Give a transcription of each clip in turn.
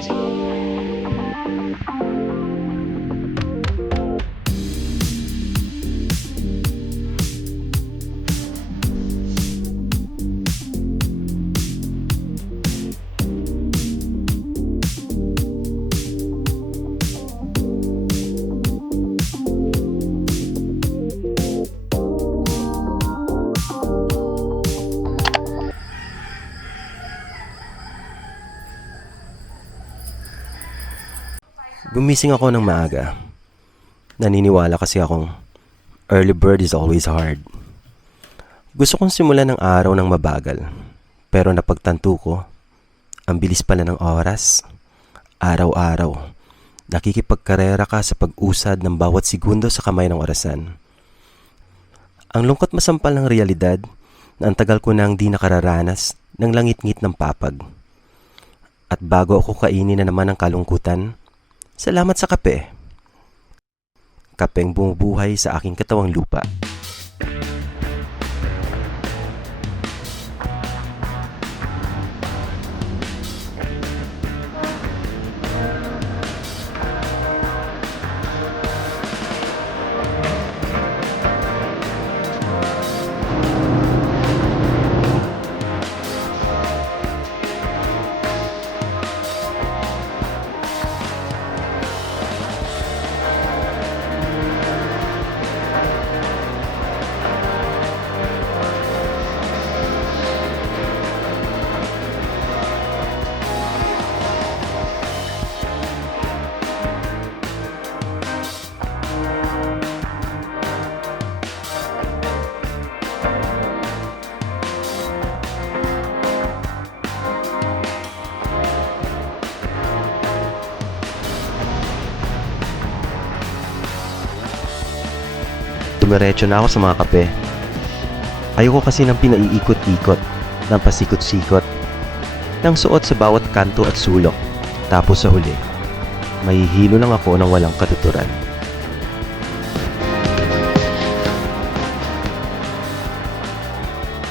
crazy. Gumising ako ng maaga. Naniniwala kasi akong early bird is always hard. Gusto kong simulan ng araw ng mabagal. Pero napagtanto ko, ang bilis pala ng oras. Araw-araw, nakikipagkarera ka sa pag-usad ng bawat segundo sa kamay ng orasan. Ang lungkot masampal ng realidad na ang tagal ko nang di nakararanas ng langit-ngit ng papag. At bago ako kainin na naman ng kalungkutan, salamat sa kape. Kapeng bumubuhay sa aking katawang lupa. Dumiretso na ako sa mga kape. Ayoko kasi ng pinaiikot-ikot, ng pasikot-sikot, ng suot sa bawat kanto at sulok. Tapos sa huli, mahihilo lang ako ng walang katuturan.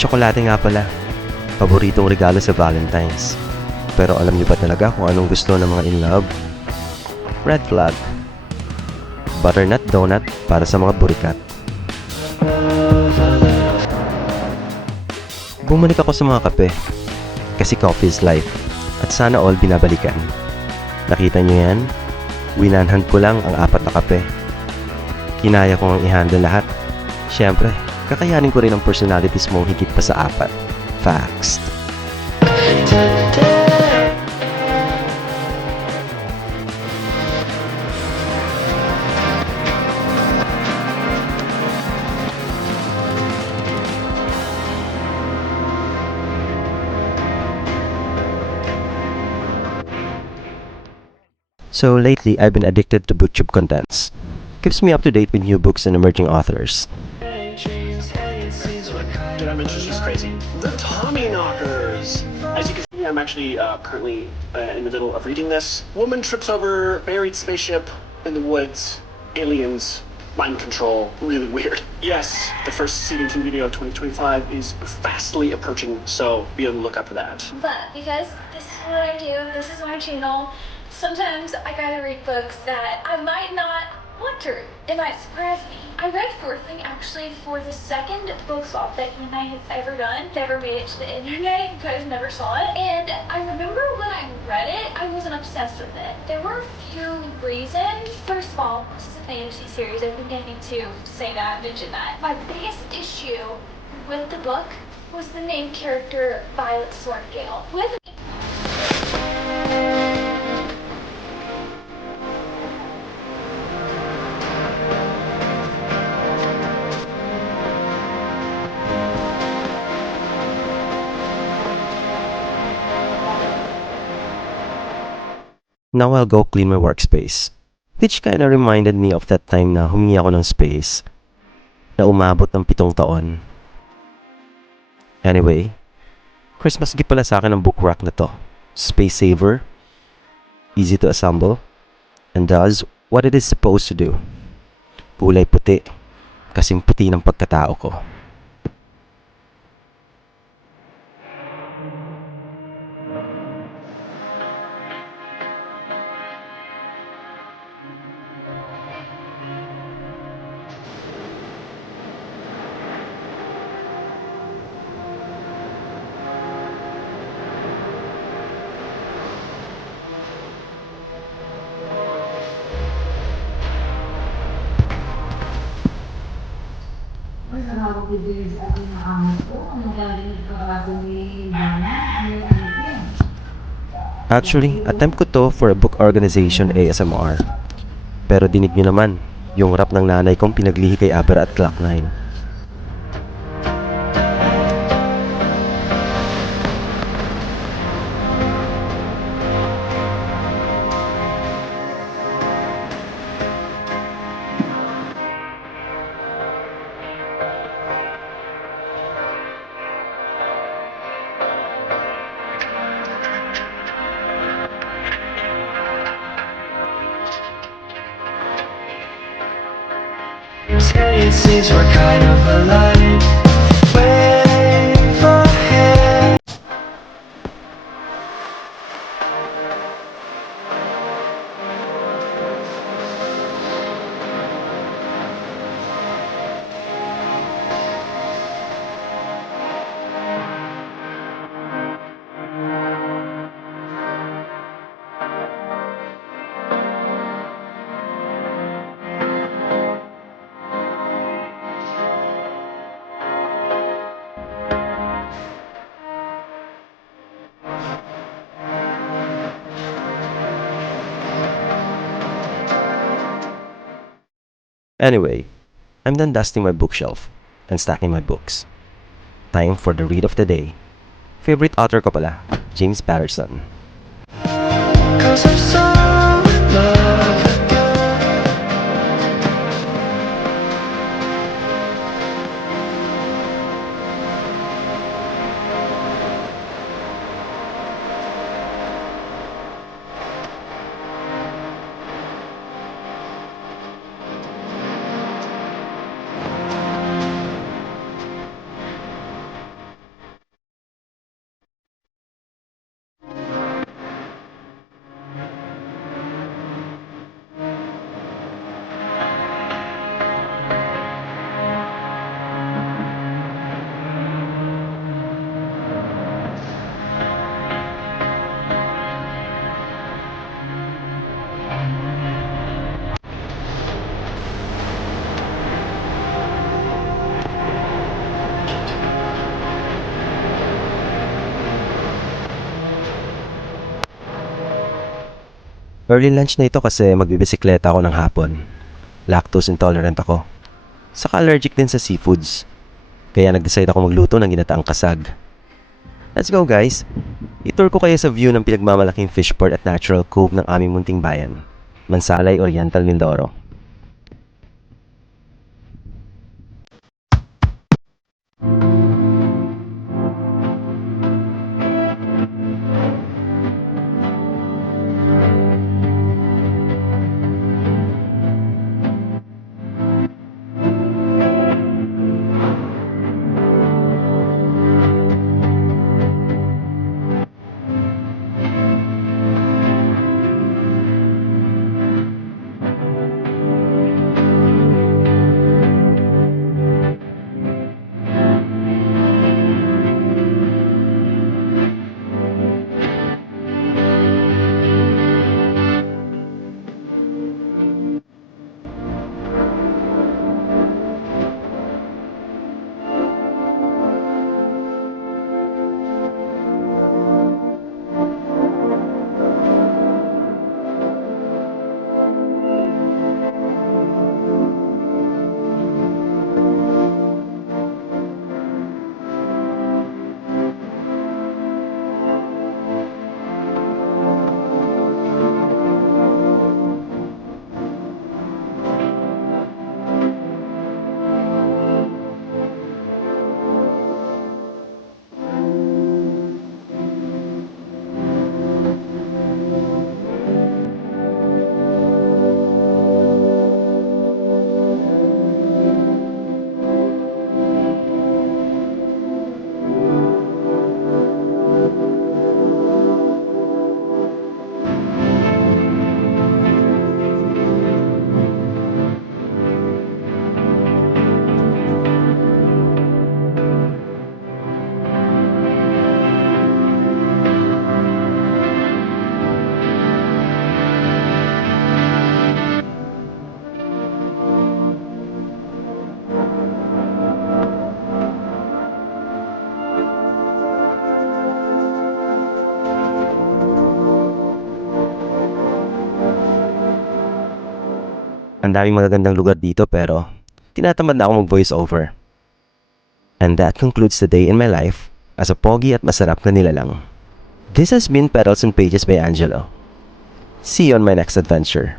Tsokolate nga pala, paboritong regalo sa Valentine's. Pero alam niyo ba talaga kung anong gusto ng mga in love? Red flag. Butternut donut para sa mga burikat. Bumalik ako sa mga kape kasi coffee is life at sana all binabalikan. Nakita nyo yan? Winanhan ko lang ang 4 na kape. Kinaya kong i-handle lahat. Siyempre, kakayanin ko rin ang personalities mong higit pa sa 4. Facts. So lately, I've been addicted to BookTube contents. Keeps me up to date with new books and emerging authors. Did I mention she's crazy? The Tommyknockers! As you can see, I'm actually currently in the middle of reading this. Woman trips over buried spaceship in the woods. Aliens. Mind control. Really weird. Yes, the first Stephen King video of 2025 is fastly approaching, so be on the lookout for that. But because this is what I do, this is my channel, sometimes I gotta read books that I might not want to read. It might surprise me. I read Fourthling actually for the second book swap that he and I have ever done. Never made it to the internet, you guys never saw it. And I remember when I read it, I wasn't obsessed with it. There were a few reasons. First of all, this is a fantasy series. I've been getting to say that, mention that. My biggest issue with the book was the main character, Violet Swordgale. With Now I'll go clean my workspace. Which kinda reminded me of that time na humingi ako ng space na umabot ng 7 taon. Anyway, Christmas gift pala sa akin ng book rack na to. Space saver, easy to assemble, and does what it is supposed to do. Kulay puti, kasing puti ng pagkatao ko. Actually, attempt ko to for a book organization ASMR. Pero dinig nyo naman, yung rap ng nanay kong pinaglihi kay Abra at Clock9. Tendencies were kind of alive. Wave ahead. Anyway, I'm done dusting my bookshelf and stacking my books. Time for the read of the day. Favorite author ko pala, James Patterson. 'Cause I'm so in love again. Early lunch na ito kasi magbibisikleta ako ng hapon. Lactose intolerant ako. Saka allergic din sa seafoods. Kaya nag-decide ako magluto ng ginataang kasag. Let's go guys! I-tour ko kayo sa view ng pinagmamalaking fishport at natural cove ng aming munting bayan. Mansalay Oriental Mindoro. Ang daming magagandang lugar dito pero tinatamad na ako mag-voice over. And that concludes the day in my life as a pogi at masarap na nilalang. This has been Petals and Pages by Angelo. See you on my next adventure.